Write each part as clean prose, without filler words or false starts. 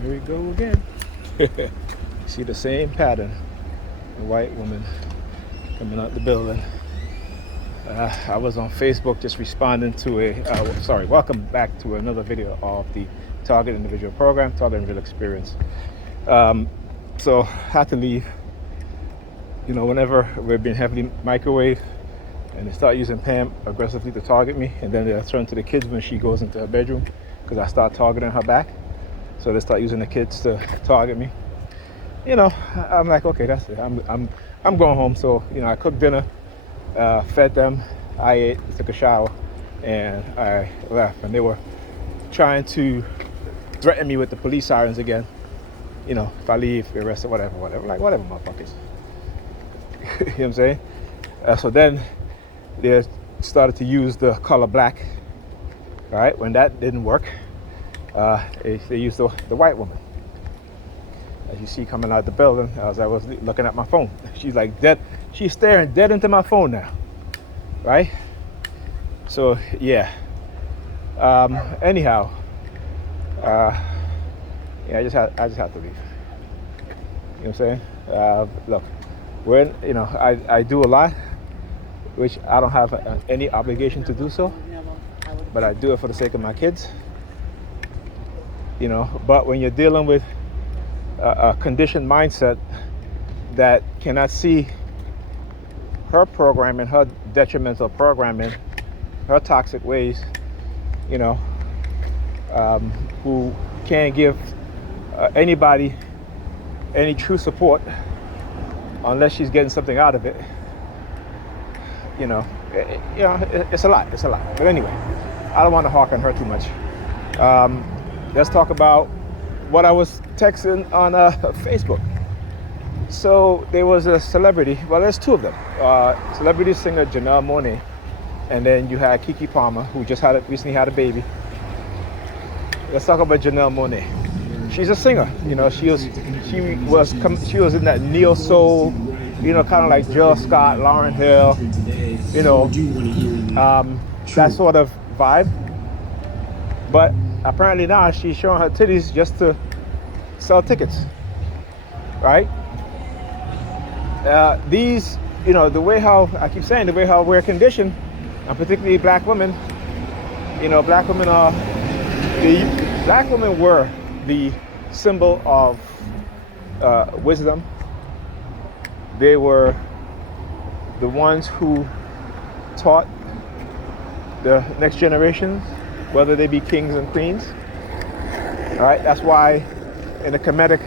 Here we go again. See the same pattern. A white woman coming out the building. I was on Facebook just responding to welcome back to another video of the Target Individual Program, Target Individual Experience. So had to leave. You know, whenever we're being heavily microwaved and they start using Pam aggressively to target me, and then they'll turn to the kids when she goes into her bedroom because I start targeting her back. So they start using the kids to target me. You know, I'm like, okay, that's it. I'm going home. So, you know, I cooked dinner, fed them, I ate, took a shower, and I left. And they were trying to threaten me with the police sirens again. You know, if I leave, you're arrested, whatever. Like, whatever, motherfuckers. You know what I'm saying? So then they started to use the color black. All right, when that didn't work, they used the white woman. As you see coming out the building, as I was looking at my phone, she's like dead. She's staring dead into my phone now, right? So yeah. Anyhow, yeah, I just had to leave. You know what I'm saying? Look, when you know, I do a lot, which I don't have any obligation to do so, but I do it for the sake of my kids. You know, but when you're dealing with a conditioned mindset that cannot see her programming, her detrimental programming, her toxic ways, you know, who can't give anybody any true support unless she's getting something out of it, you know, it's a lot. But anyway, I don't want to hark on her too much. Let's talk about what I was texting on Facebook. So there was a celebrity, well, there's two of them. Celebrity singer Janelle Monáe, and then you had Keke Palmer, who just recently had a baby. Let's talk about Janelle Monáe. She's a singer, you know. She was in that neo soul, you know, kind of like Jill Scott, Lauryn Hill, you know, that sort of vibe. But apparently now she's showing her titties just to sell tickets, right? These, you know, the way how we're conditioned, and particularly black women, you know, black women were the symbol of wisdom. They were the ones who taught the next generations, whether they be kings and queens. All right, that's why in the Kemetic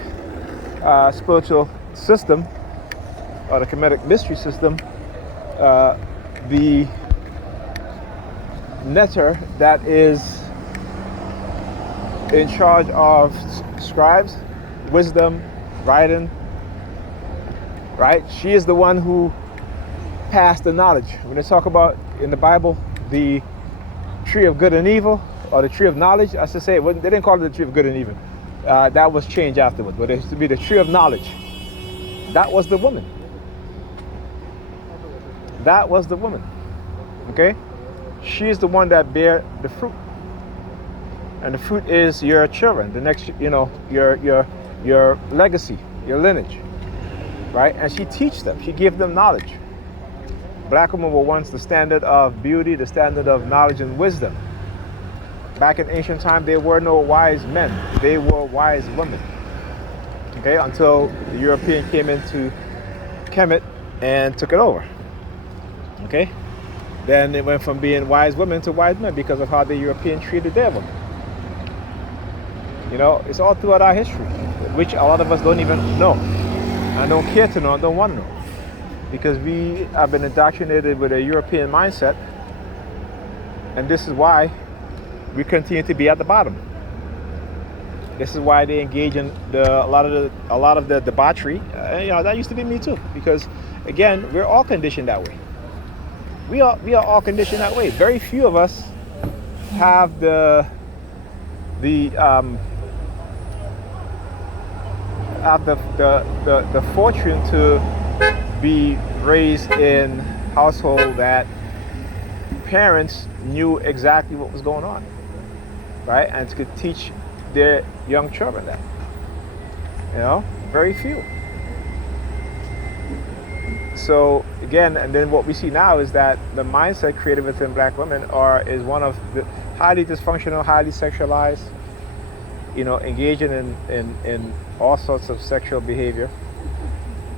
spiritual system, or the Kemetic mystery system, the netter that is in charge of scribes, wisdom, writing, right? She is the one who passed the knowledge. When they talk about in the Bible the tree of good and evil, or the tree of knowledge, I should say, they didn't call it the tree of good and evil. That was changed afterwards, but it used to be the tree of knowledge. That was the woman. That was the woman. Okay? She's the one that bear the fruit. And the fruit is your children, the next, you know, your legacy, your lineage, right? And she teaches them, she gives them knowledge. Black women were once the standard of beauty, the standard of knowledge and wisdom. Back in ancient time, there were no wise men, they were wise women. Okay, until the European came into Kemet and took it over. Okay, then it went from being wise women to wise men because of how the European treated their women. You know, it's all throughout our history, which a lot of us don't even know, and don't care to know, and don't want to know, because we have been indoctrinated with a European mindset, and this is why we continue to be at the bottom. This is why they engage in a lot of the debauchery. You know, that used to be me too, because again, we're all conditioned that way. We are all conditioned that way. Very few of us have the fortune to be raised in household that parents knew exactly what was going on, right? And could teach their young children that. You know, very few. So again, and then what we see now is that the mindset created within black women is one of the highly dysfunctional, highly sexualized, engaging in all sorts of sexual behavior,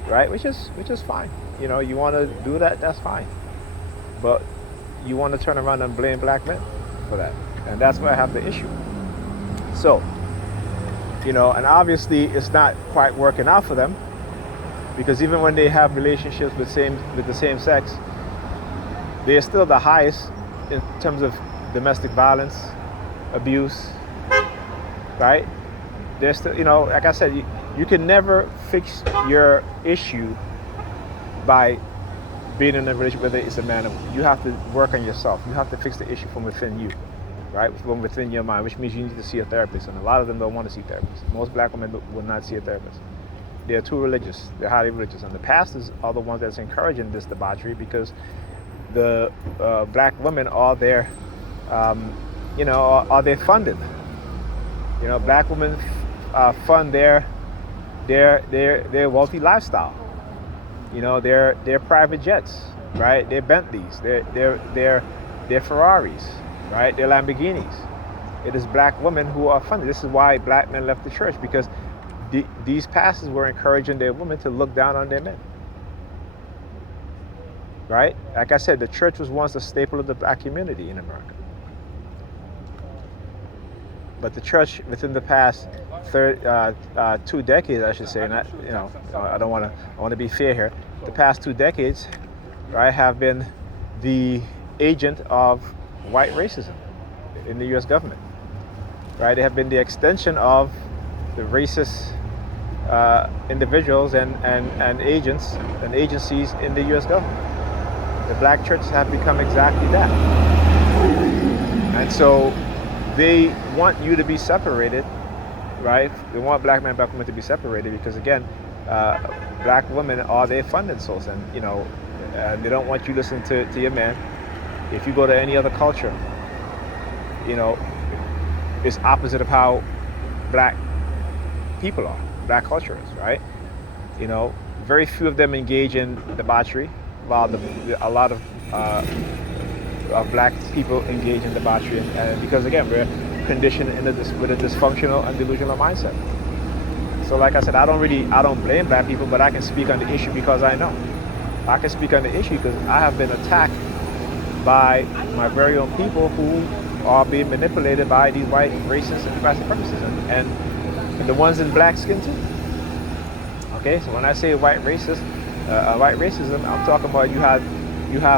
right? Which is fine. You want to do that, that's fine. But you want to turn around and blame black men for that, and that's where I have the issue. So, and obviously it's not quite working out for them, because even when they have relationships with the same sex, they are still the highest in terms of domestic violence, abuse, right? They're still, like I said, you can never fix your issue by being in a relationship, whether it's a man or woman. You have to work on yourself. You have to fix the issue from within you, right? From within your mind, which means you need to see a therapist. And a lot of them don't want to see therapists. Most black women will not see a therapist. They're too religious. They're highly religious. And the pastors are the ones that's encouraging this debauchery, because the black women are their, are they funded? Black women fund their wealthy lifestyle. Their private jets, right? Their Bentleys, their Ferraris, right? Their Lamborghinis. It is black women who are funded. This is why black men left the church, because these pastors were encouraging their women to look down on their men, right? Like I said, the church was once a staple of the black community in America. But the church within the past 2 decades, I should say, and I want to be fair here. The past 2 decades, right, have been the agent of white racism in the U.S. government, right? They have been the extension of the racist individuals and agents and agencies in the U.S. government. The black churches have become exactly that, and so they want you to be separated, right? They want black men and black women to be separated because, again, black women are their funding source, and they don't want you listening to your man. If you go to any other culture, it's opposite of how black people are, black culture is, right? Very few of them engage in debauchery, while a lot of black people engage in debauchery, and because, again, we're conditioned with a dysfunctional and delusional mindset. So like I said, I don't blame black people, but I can speak on the issue because I know. I can speak on the issue because I have been attacked by my very own people who are being manipulated by these white racists and white supremacists, and the ones in black skin too. Okay, so when I say white racism, I'm talking about you have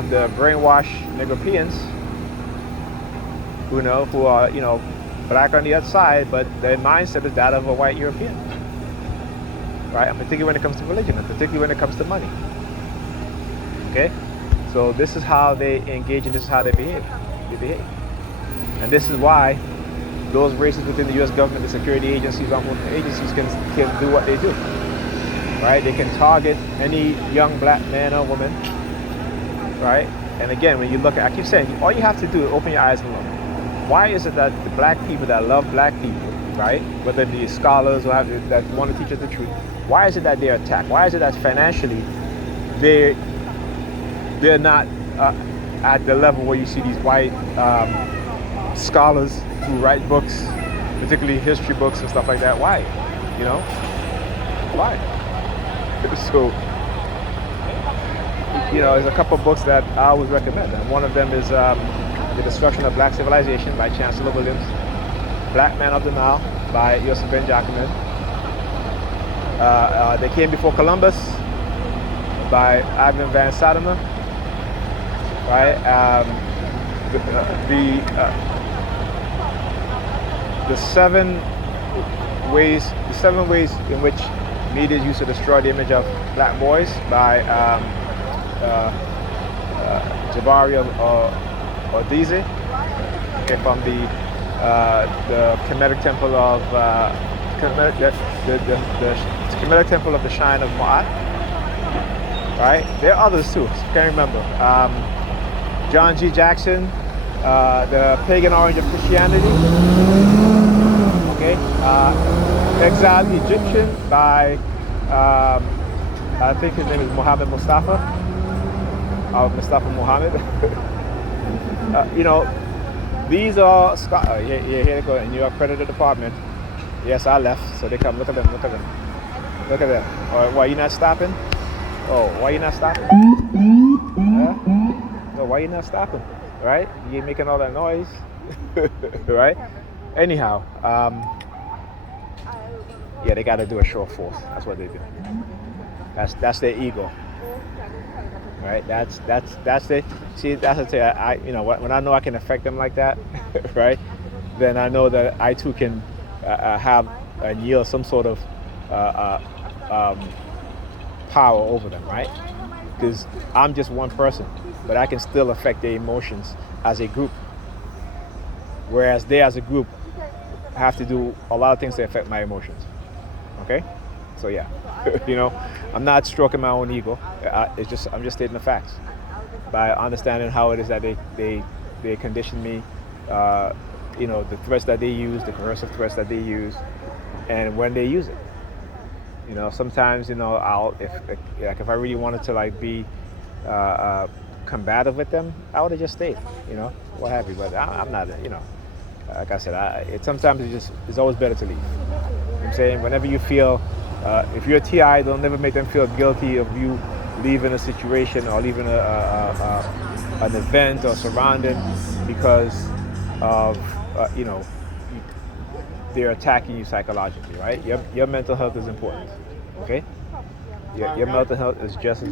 the brainwashed Negropeans who are black on the outside, but their mindset is that of a white European, right? And particularly when it comes to religion, and particularly when it comes to money. Okay, so this is how they engage, and this is how they behave. And this is why those racists within the U.S. government, the security agencies, can do what they do. Right? They can target any young black man or woman, right? And again, when you look at, I keep saying, all you have to do is open your eyes and look. Why is it that the black people that love black people, right, whether it be scholars or that want to teach us the truth, why is it that they're attacked? Why is it that financially they're not at the level where you see these white scholars who write books, particularly history books and stuff like that? Why? Why? So, there's a couple of books that I always recommend. And one of them is The Destruction of Black Civilization by Chancellor Williams, Black Man of the Nile by Yosef Ben Jacobin, They Came Before Columbus by Ivan Van Sertima, right? The seven ways in which media used to destroy the image of black boys by Jabari Odize, from the Kemetic Temple of the Kemetic Temple of the Shrine of Ma'at. Right? There are others too. Can't remember. John G. Jackson, The Pagan Origin of Christianity. Okay, Exiled Egyptian by, I think his name is Mohammed Mustafa, Mustafa Muhammad. You know, these are, here they go, in your accredited department. Yes, I left, so they come, look at them, look at them. Look at them. Why you not stopping? Oh, why you not stopping? Huh? No, why you not stopping? Right? You ain't making all that noise. Right? Anyhow, yeah, they got to do a show of force. That's what they do. That's their ego, right? That's the see. That's the thing. You know when I know I can affect them like that, right? Then I know that I too can have and yield some sort of power over them, right? Because I'm just one person, but I can still affect their emotions as a group. Whereas they, as a group, have to do a lot of things to affect my emotions. Okay, so yeah, you know, I'm not stroking my own ego. I'm just stating the facts by understanding how it is that they condition me. You know, the threats that they use, the coercive threats that they use, and when they use it. You know, sometimes if I really wanted to like be combative with them, I would have just stayed. You know, what have you. But I'm not. You know, like I said, sometimes it's always better to leave. You know what I'm saying, whenever you feel, if you're a TI, don't never make them feel guilty of you leaving a situation or leaving an event or surrounding because of you know, they're attacking you psychologically, right? Your mental health is important, okay? Your mental health is just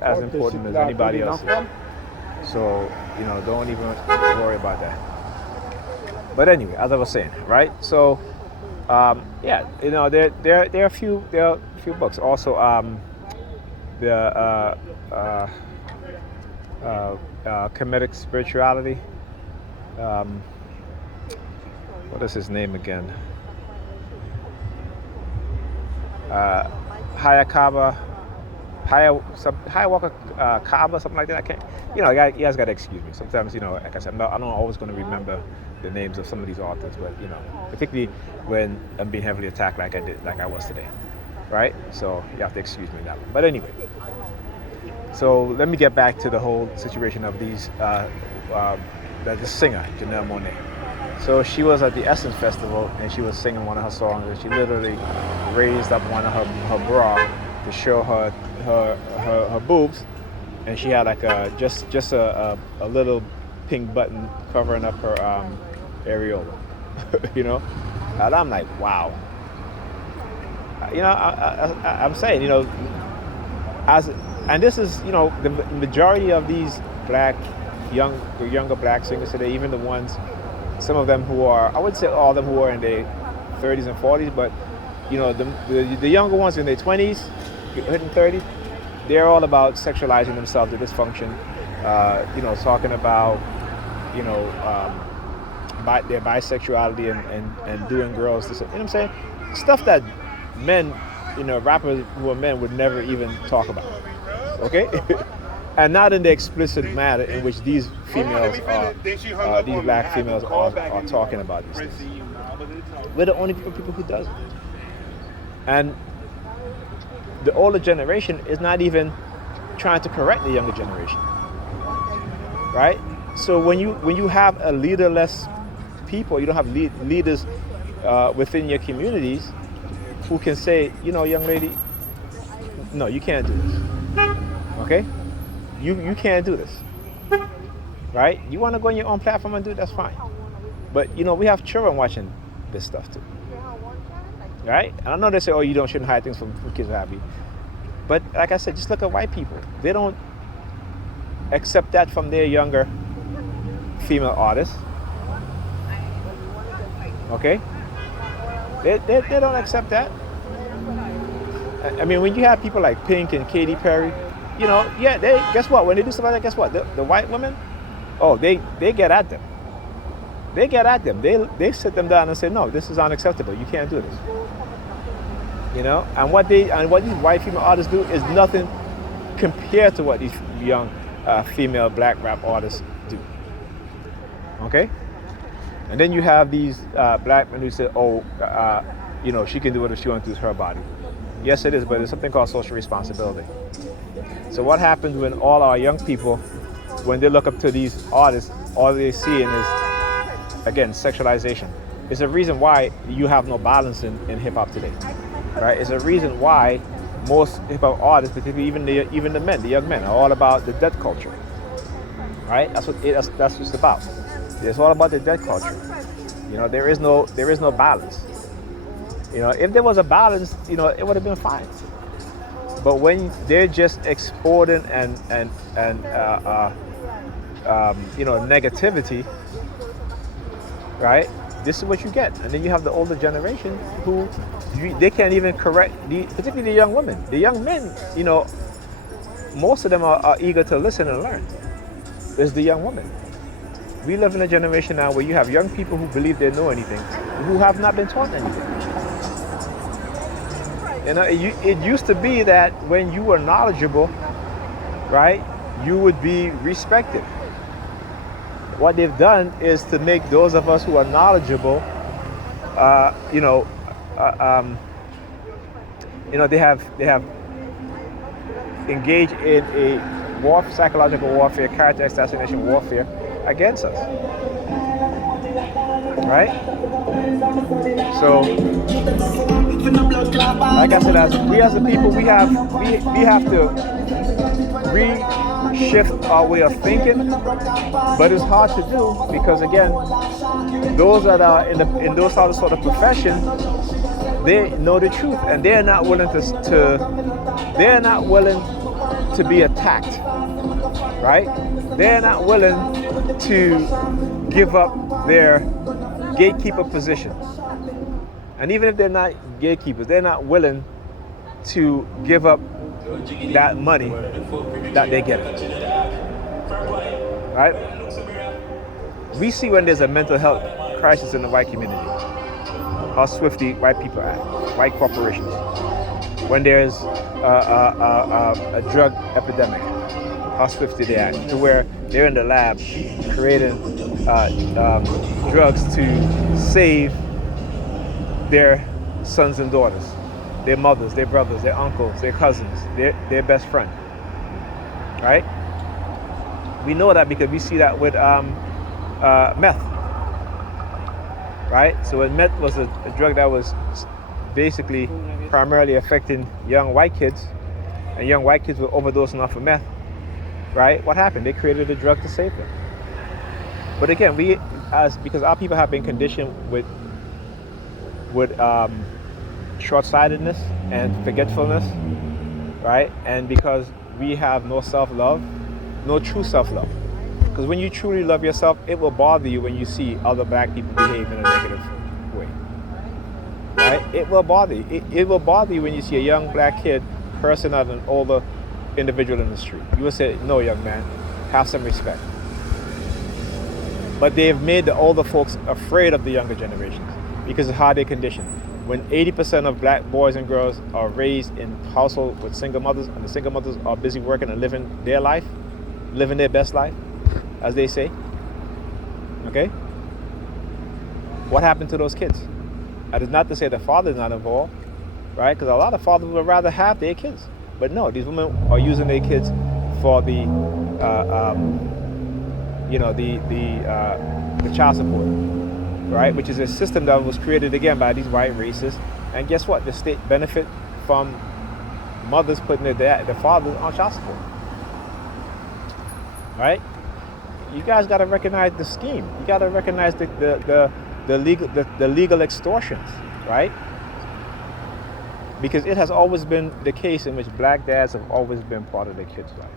as important as anybody else's. So you know, don't even worry about that. But anyway, as I was saying, right? So yeah, you know, there are a few books. Also, the Kemetic spirituality. What is his name again? Hayakawa Kaba, something like that. I can't. You know, you guys gotta excuse me. Sometimes, you know, like I said, I'm not always going to remember the names of some of these authors, but you know, particularly when I'm being heavily attacked like I was today, right? So you have to excuse me that one. But anyway, so let me get back to the whole situation of these. The singer Janelle Monáe. So she was at the Essence Festival and she was singing one of her songs, and she literally raised up one of her bra to show her boobs, and she had like just a little pink button covering up her areola. You know, and I'm like, wow. You know, I'm saying, you know, and this is, you know, the majority of these younger black singers today, even the ones, some of them who are, I wouldn't say all of them who are in their 30s and 40s, but you know, the younger ones in their 20s, hitting 30, they're all about sexualizing themselves to dysfunction. You know, talking about, you know, their bisexuality and doing girls this, you know what I'm saying? Stuff that men, you know, rappers who are men would never even talk about. Okay? And not in the explicit manner in which these females these black females are talking about these things. We're the only people who does it. And the older generation is not even trying to correct the younger generation, right? So when you have a leaderless people, you don't have leaders within your communities who can say, you know, young lady, no, you can't do this. Okay? You can't do this. Right? You want to go on your own platform and do it, that's fine. But, you know, we have children watching this stuff too. Right? And I know they say, oh, shouldn't hide things from kids to have you. But like I said, just look at white people. They don't accept that from their younger female artists. Okay? They don't accept that. I mean, when you have people like Pink and Katy Perry, you know, yeah, they, guess what? When they do stuff like that, guess what? The white women, oh, they get at them. They get at them. They sit them down and say, no, this is unacceptable. You can't do this. You know, and what these white female artists do is nothing compared to what these young female black rap artists do. Okay? And then you have these black men who say, oh, she can do whatever she wants to, it's her body. Yes, it is, but there's something called social responsibility. So what happens when all our young people, when they look up to these artists, all they see is, again, sexualization. It's a reason why you have no balance in hip-hop today, right? It's a reason why most hip-hop artists, particularly even the men, the young men, are all about the death culture, right? That's what it's about. It's all about the death culture. There is no balance. If there was a balance, it would have been fine. But when they're just exporting and negativity, right? This is what you get. And then you have the older generation who they can't even correct, particularly the young women. The young men, most of them are eager to listen and learn. It's the young women. We live in a generation now where you have young people who believe they know anything, who have not been taught anything. It used to be that when you were knowledgeable, right, you would be respected. What they've done is to make those of us who are knowledgeable, they have engaged in a psychological warfare, character assassination warfare against us, right? So, like I said, as a people, we have to reshift our way of thinking, but it's hard to do because, again, those that are in those sort of profession, they know the truth and they're not willing to be attacked, right? They're not willing to give up their gatekeeper positions. And even if they're not gatekeepers, they're not willing to give up that money that they get. Right? We see when there's a mental health crisis in the white community, how swiftly white people act, white corporations. When there's a drug epidemic, how swiftly they act, to where they're in the lab creating drugs to save their sons and daughters, their mothers, their brothers, their uncles, their cousins, their best friend, right? We know that because we see that with meth, right? So when meth was a drug that was basically primarily affecting young white kids, and young white kids were overdosing off of meth, right? What happened? They created a drug to save them. But again, because our people have been conditioned with short-sightedness and forgetfulness, right? And because we have no self-love, no true self-love. Because when you truly love yourself, it will bother you when you see other black people behave in a negative way, right? It will bother you. It will bother you when you see a young black kid cursing at an older individual in the street. You will say, no, young man, have some respect. But they've made the older folks afraid of the younger generations because of how they're conditioned. When 80% of black boys and girls are raised in households with single mothers, and the single mothers are busy working and living their life, living their best life, as they say, okay? What happened to those kids? That is not to say the father is not involved, right? Because a lot of fathers would rather have their kids. But no, these women are using their kids for the child support, right? Which is a system that was created again by these white racists. And guess what? The state benefit from mothers putting their fathers on child support, right? You guys got to recognize the scheme. You got to recognize the legal extortions, right? Because it has always been the case in which black dads have always been part of their kids' life.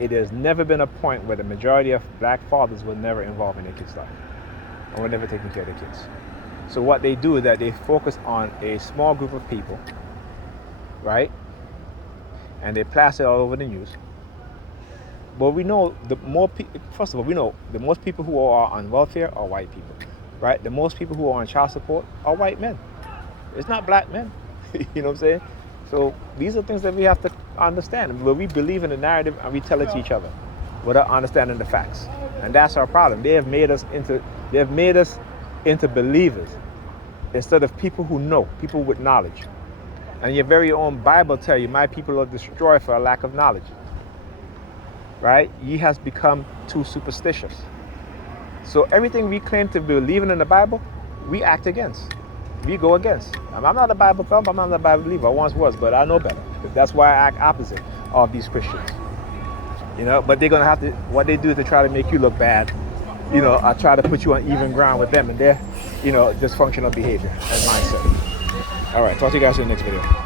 It has never been a point where the majority of black fathers were never involved in their kids' life or were never taking care of their kids. So what they do is that they focus on a small group of people, right? And they plaster it all over the news. But we know first of all, we know the most people who are on welfare are white people, right? The most people who are on child support are white men. It's not black men. You know what I'm saying? So these are things that we have to understand. Where we believe in the narrative and we tell it to each other without understanding the facts. And that's our problem. They have made us into believers instead of people who know, people with knowledge. And your very own Bible tell you, my people are destroyed for a lack of knowledge. Right? Ye has become too superstitious. So everything we claim to be believing in the Bible, we act against. We go against. I'm not a Bible thump, I'm not a Bible believer. I once was, but I know better. That's why I act opposite of these Christians. You know, but they're gonna have to, what they do is they try to make you look bad. You know, I try to put you on even ground with them and their, dysfunctional behavior and mindset. All right, talk to you guys in the next video.